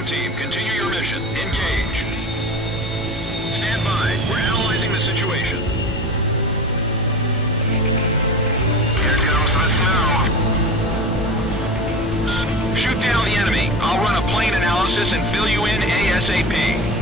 Ground team, continue your mission. Engage. Stand by. We're analyzing the situation. Here comes the snow. Shoot down the enemy. I'll run a plane analysis and fill you in ASAP.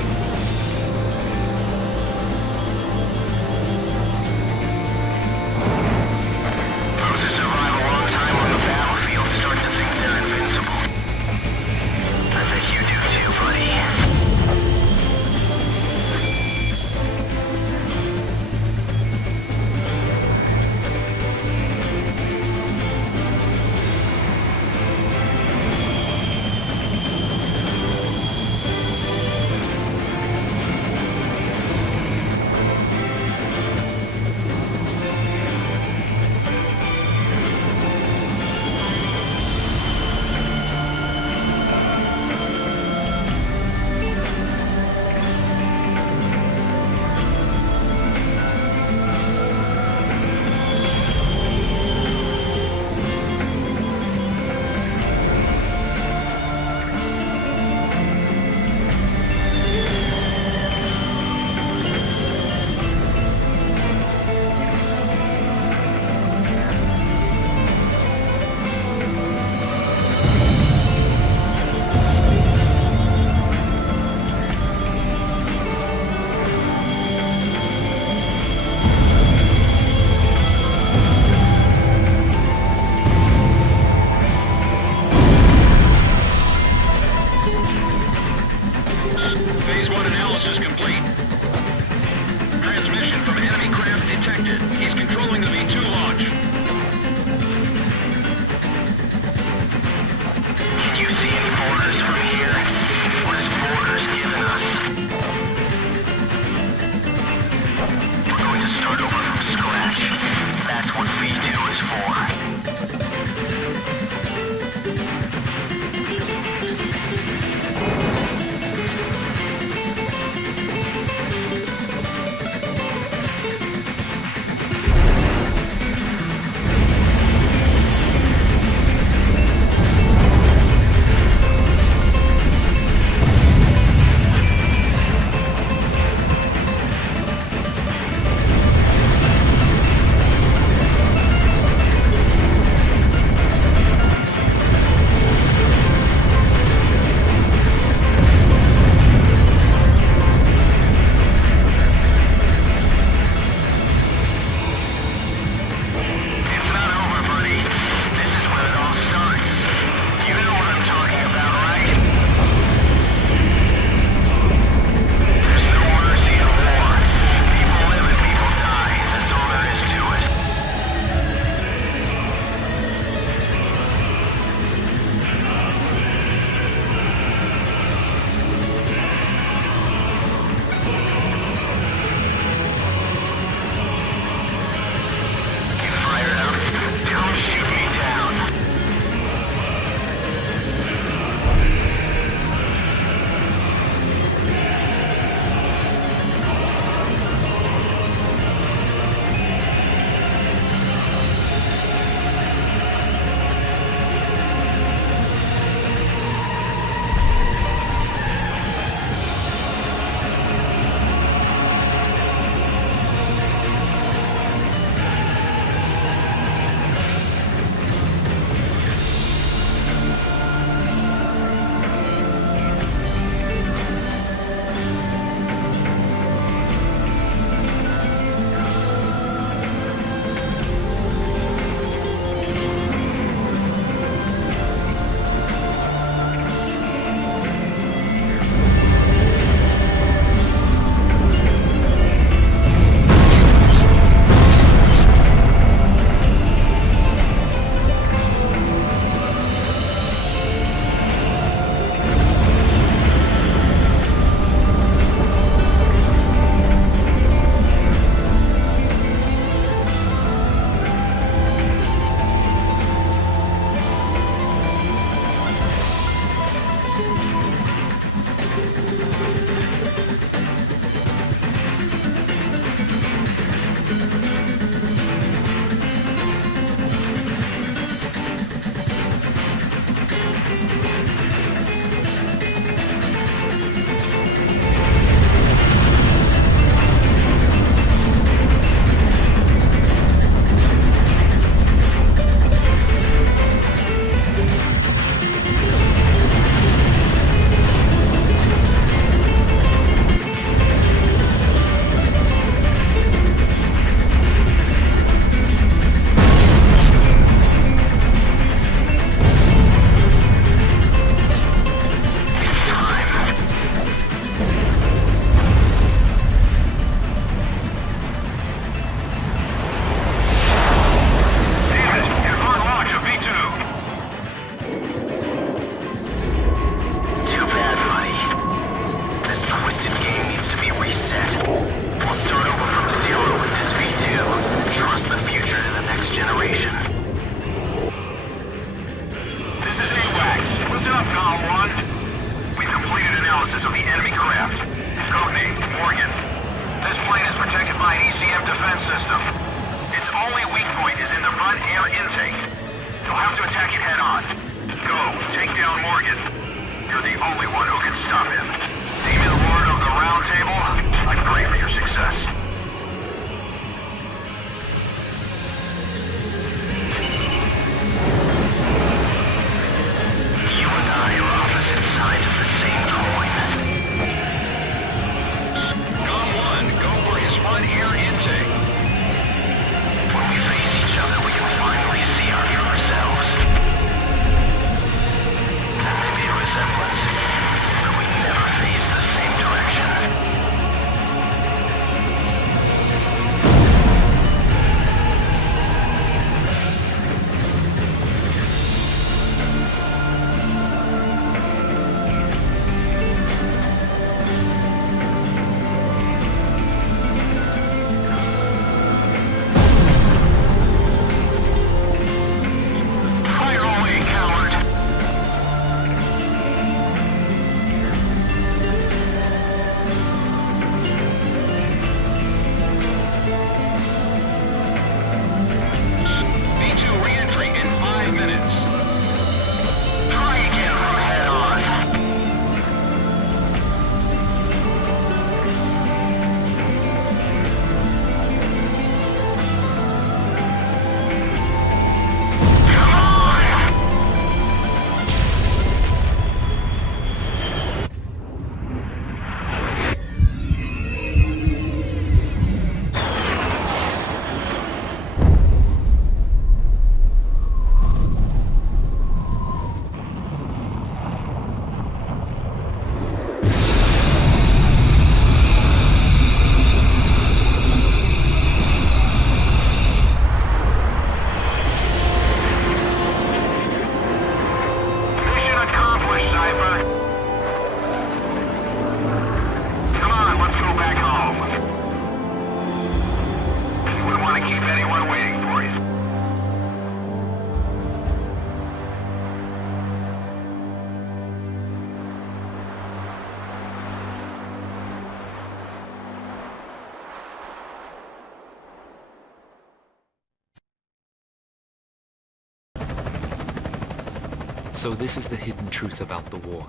So this is the hidden truth about the war.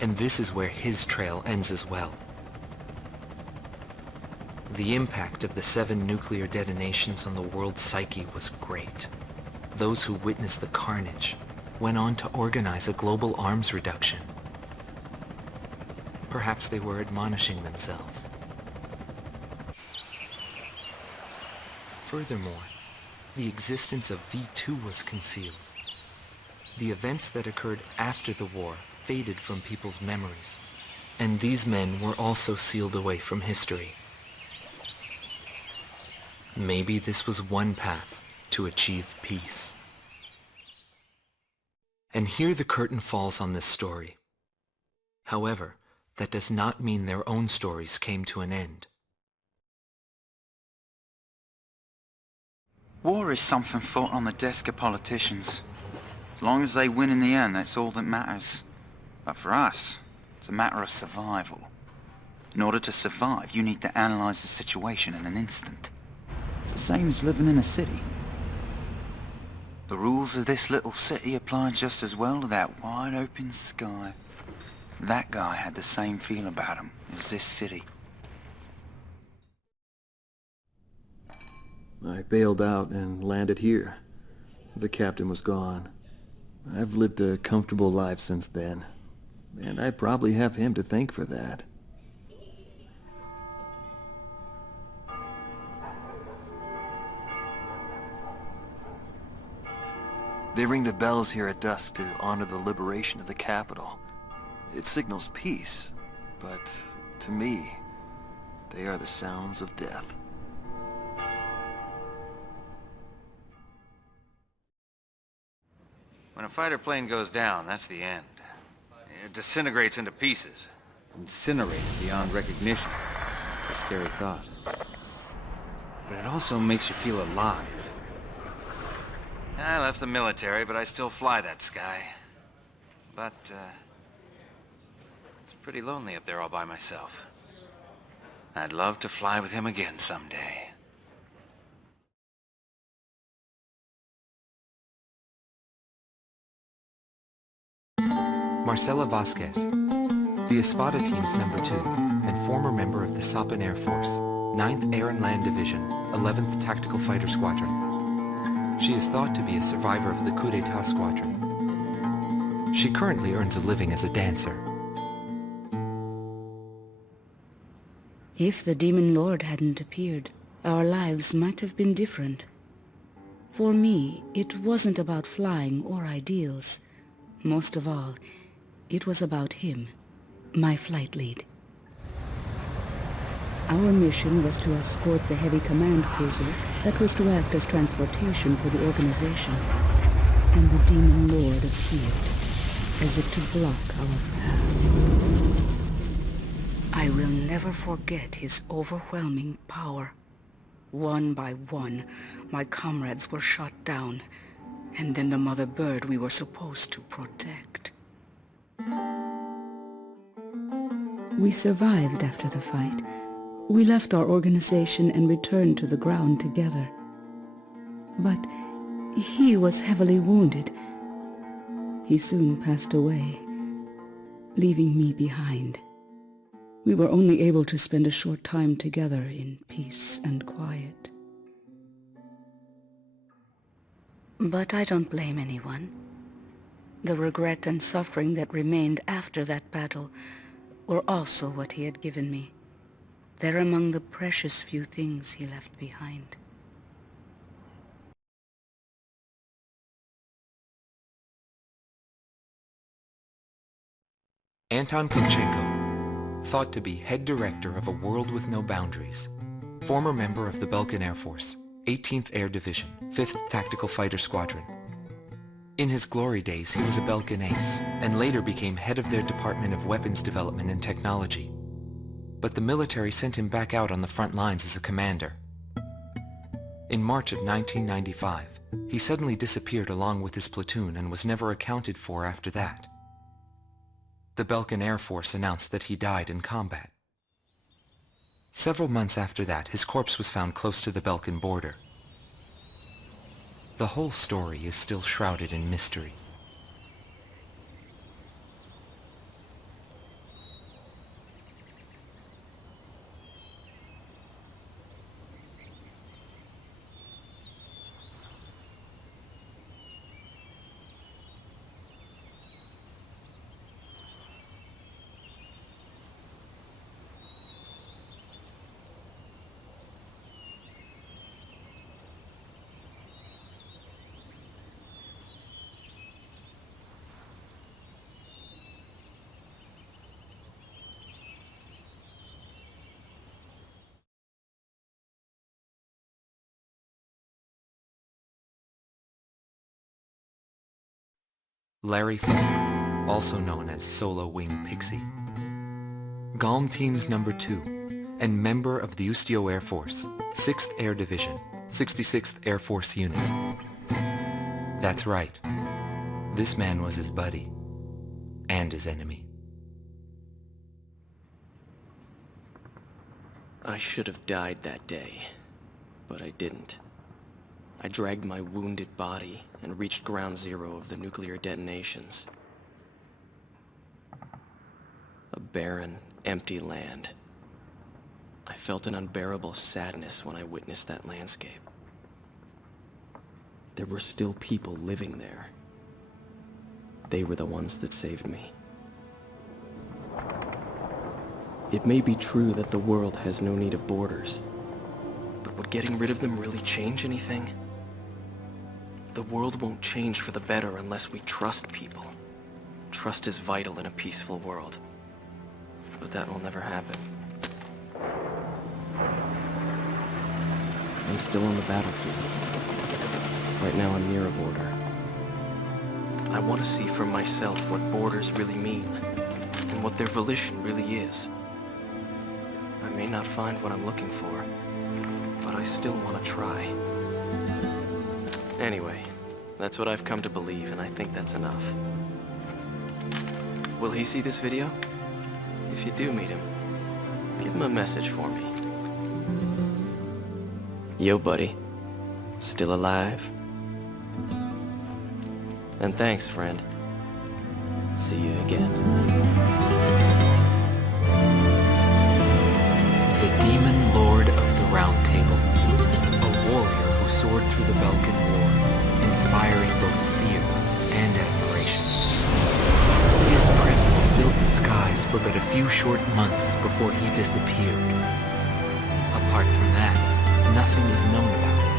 And this is where his trail ends as well. The impact of the 7 nuclear detonations on the world's psyche was great. Those who witnessed the carnage went on to organize a global arms reduction. Perhaps they were admonishing themselves. Furthermore, the existence of V2 was concealed. The events that occurred after the war faded from people's memories, and these men were also sealed away from history. Maybe this was one path to achieve peace. And here the curtain falls on this story. However, that does not mean their own stories came to an end. War is something fought on the desk of politicians. As long as they win in the end, that's all that matters. But for us, it's a matter of survival. In order to survive, you need to analyze the situation in an instant. It's the same as living in a city. The rules of this little city apply just as well to that wide open sky. That guy had the same feel about him as this city. I bailed out and landed here. The captain was gone. I've lived a comfortable life since then, and I probably have him to thank for that. They ring the bells here at dusk to honor the liberation of the capital. It signals peace, but to me, they are the sounds of death. When a fighter plane goes down, that's the end. It disintegrates into pieces. Incinerated beyond recognition. It's a scary thought. But it also makes you feel alive. I left the military, but I still fly that sky. But, it's pretty lonely up there all by myself. I'd love to fly with him again someday. Marcela Vasquez, the Espada team's number 2 and former member of the Sapan Air Force, 9th Air and Land Division, 11th Tactical Fighter Squadron. She is thought to be a survivor of the coup d'etat squadron. She currently earns a living as a dancer. If the Demon Lord hadn't appeared, our lives might have been different. For me, it wasn't about flying or ideals. Most of all, it was about him, my flight lead. Our mission was to escort the heavy command cruiser that was to act as transportation for the organization. And the Demon Lord appeared, as if to block our path. I will never forget his overwhelming power. One by one, my comrades were shot down, and then the mother bird we were supposed to protect. We survived after the fight. We left our organization and returned to the ground together. But he was heavily wounded. He soon passed away, leaving me behind. We were only able to spend a short time together in peace and quiet. But I don't blame anyone. The regret and suffering that remained after that battle were also what he had given me. They're among the precious few things he left behind. Anton Kunchenko, thought to be head director of a world with no boundaries, former member of the Balkan Air Force, 18th Air Division, 5th Tactical Fighter Squadron. In his glory days, he was a Balkan ace, and later became head of their Department of Weapons Development and Technology. But the military sent him back out on the front lines as a commander. In March of 1995, he suddenly disappeared along with his platoon and was never accounted for after that. The Balkan Air Force announced that he died in combat. Several months after that, his corpse was found close to the Balkan border. The whole story is still shrouded in mystery. Larry Falk, also known as Solo Wing Pixie. GALM Team's number 2, and member of the Ustio Air Force, 6th Air Division, 66th Air Force Unit. That's right. This man was his buddy, and his enemy. I should have died that day, but I didn't. I dragged my wounded body and reached ground zero of the nuclear detonations. A barren, empty land. I felt an unbearable sadness when I witnessed that landscape. There were still people living there. They were the ones that saved me. It may be true that the world has no need of borders, but would getting rid of them really change anything? The world won't change for the better unless we trust people. Trust is vital in a peaceful world, but that will never happen. I'm still on the battlefield. Right now I'm near a border. I want to see for myself what borders really mean, and what their volition really is. I may not find what I'm looking for, but I still want to try. Anyway, that's what I've come to believe, and I think that's enough. Will he see this video? If you do meet him, give him a message for me. Yo, buddy. Still alive? And thanks, friend. See you again. The Demon Lord of the Round Table, a warrior who soared through the Balkan War, inspiring both fear and admiration. His presence filled the skies for but a few short months before he disappeared. Apart from that, nothing is known about him.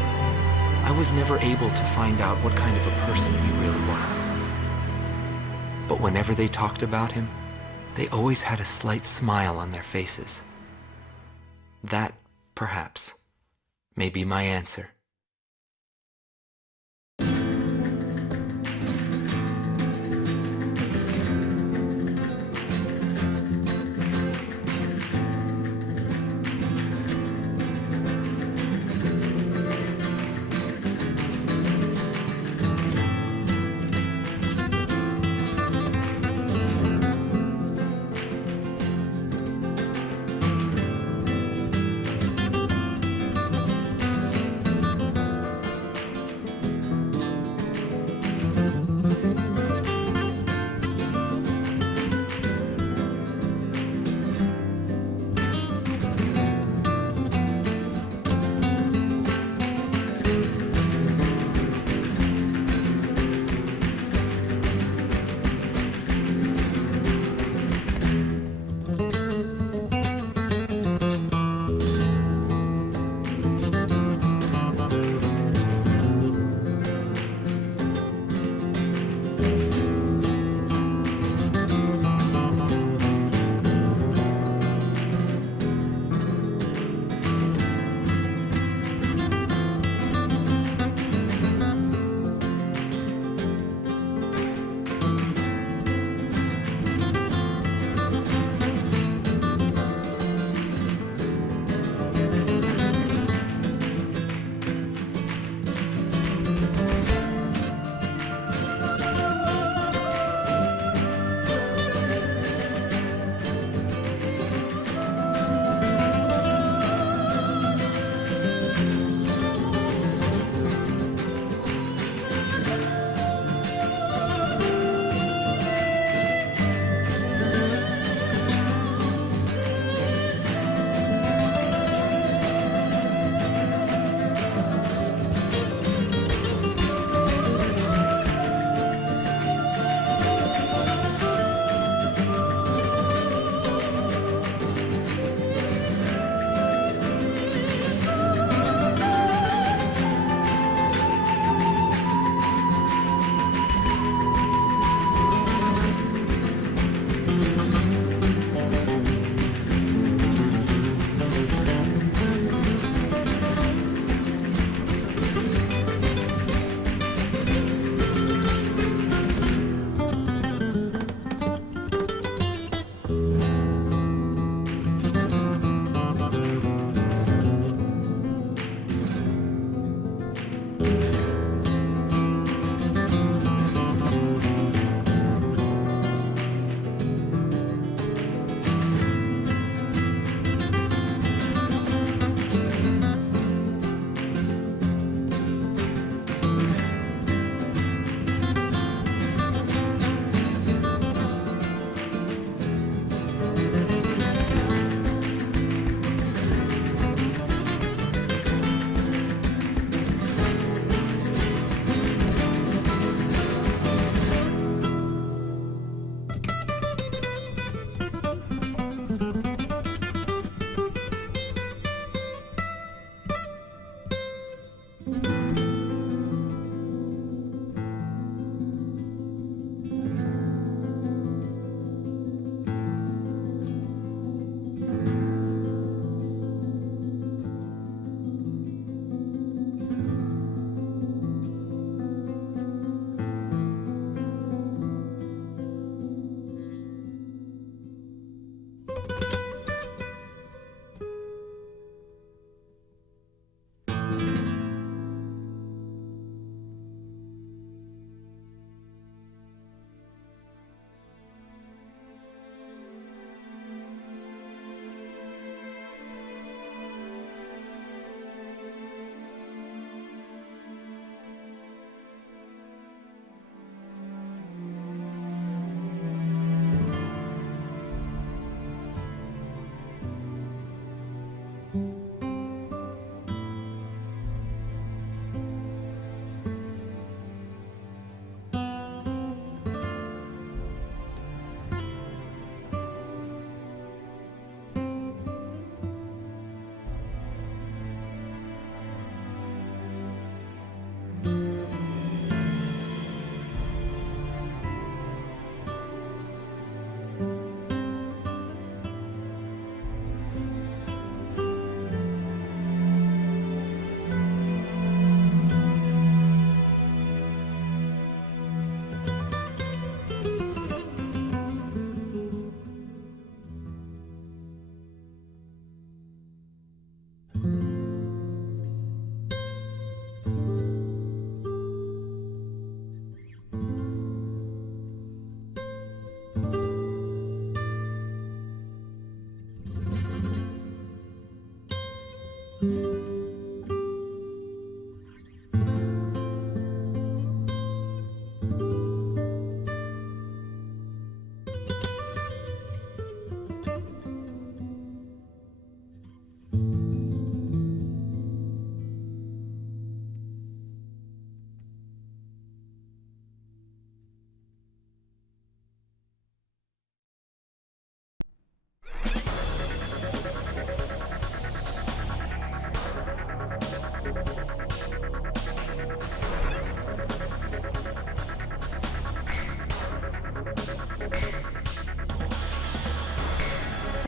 I was never able to find out what kind of a person he really was. But whenever they talked about him, they always had a slight smile on their faces. That, perhaps, may be my answer.